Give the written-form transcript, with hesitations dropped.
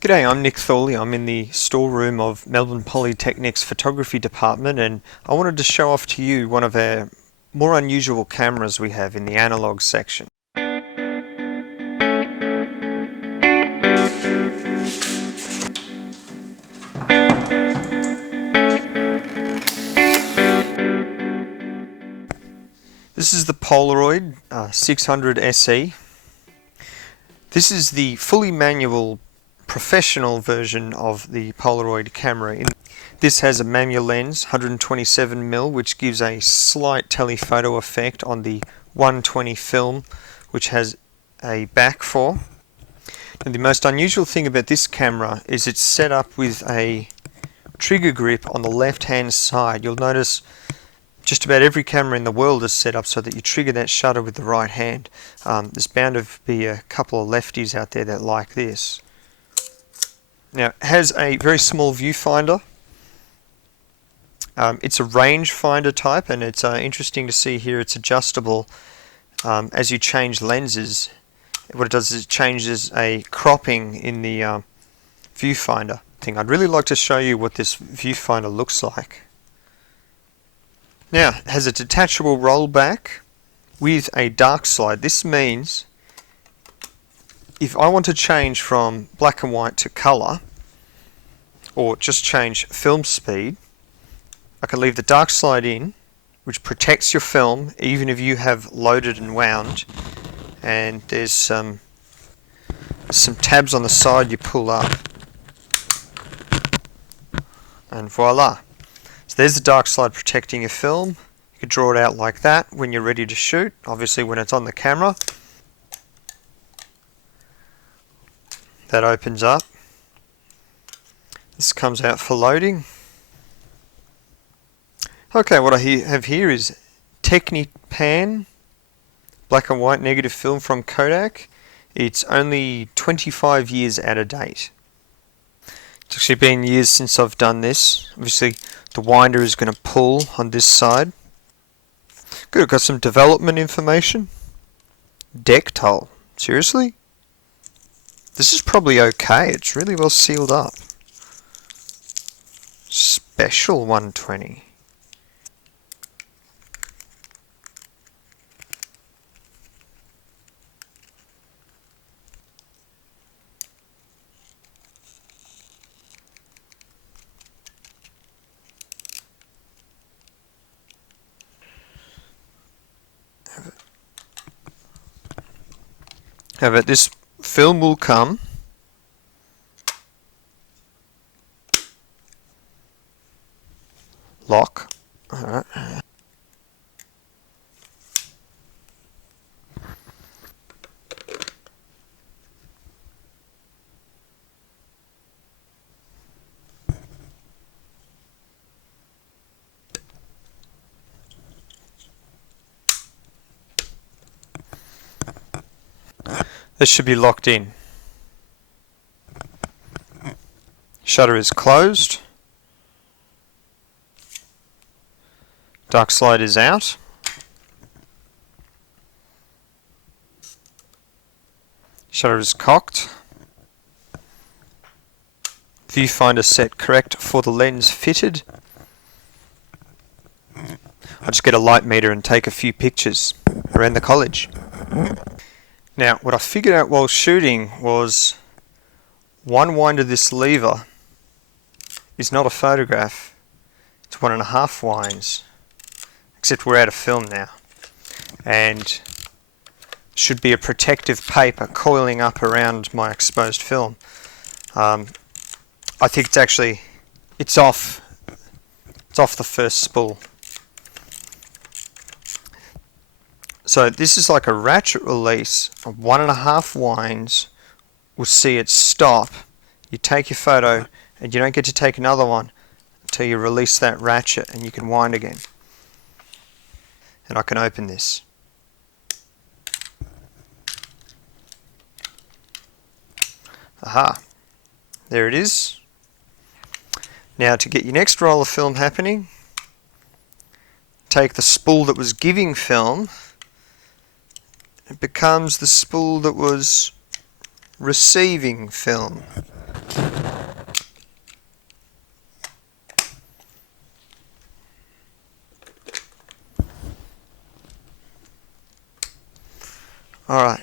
G'day, I'm Nick Thorley. I'm in the storeroom of Melbourne Polytechnic's photography department, and I wanted to show off to you one of our more unusual cameras we have in the analog section. This is the Polaroid 600 SE. This is the fully manual professional version of the Polaroid camera. This has a Mamiya lens, 127mm, which gives a slight telephoto effect on the 120 film, which has a back for. And the most unusual thing about this camera is it's set up with a trigger grip on the left hand side. You'll notice just about every camera in the world is set up so that you trigger that shutter with the right hand. There's bound to be a couple of lefties out there that like this. Now, it has a very small viewfinder. It's a rangefinder type, and it's interesting to see here it's adjustable as you change lenses. What it does is it changes a cropping in the viewfinder thing. I'd really like to show you what this viewfinder looks like. Now, it has a detachable rollback with a dark slide. This means if I want to change from black and white to colour, or just change film speed, I can leave the dark slide in, which protects your film even if you have loaded and wound. And there's some tabs on the side you pull up, and voila. So there's the dark slide protecting your film. You can draw it out like that when you're ready to shoot, obviously when it's on the camera. That opens up. This comes out for loading. Okay, what I have here is Technipan black and white negative film from Kodak. It's only 25 years out of date. It's actually been years since I've done this. Obviously the winder is going to pull on this side. Good, I've got some development information. Dectol. Seriously? This is probably okay. It's really well sealed up. Special 120. However, this film will come lock. Alright. This should be locked in. Shutter is closed. Dark slide is out. Shutter is cocked. Viewfinder set correct for the lens fitted. I'll just get a light meter and take a few pictures around the college. Now, what I figured out while shooting was one wind of this lever is not a photograph. It's 1.5 winds. Except we're out of film now. And should be a protective paper coiling up around my exposed film. I think it's off. It's off the first spool. So this is like a ratchet release of 1.5 winds. We'll see it stop. You take your photo and you don't get to take another one until you release that ratchet and you can wind again. And I can open this. Aha, there it is. Now to get your next roll of film happening, take the spool that was giving film. It becomes the spool that was receiving film. Alright,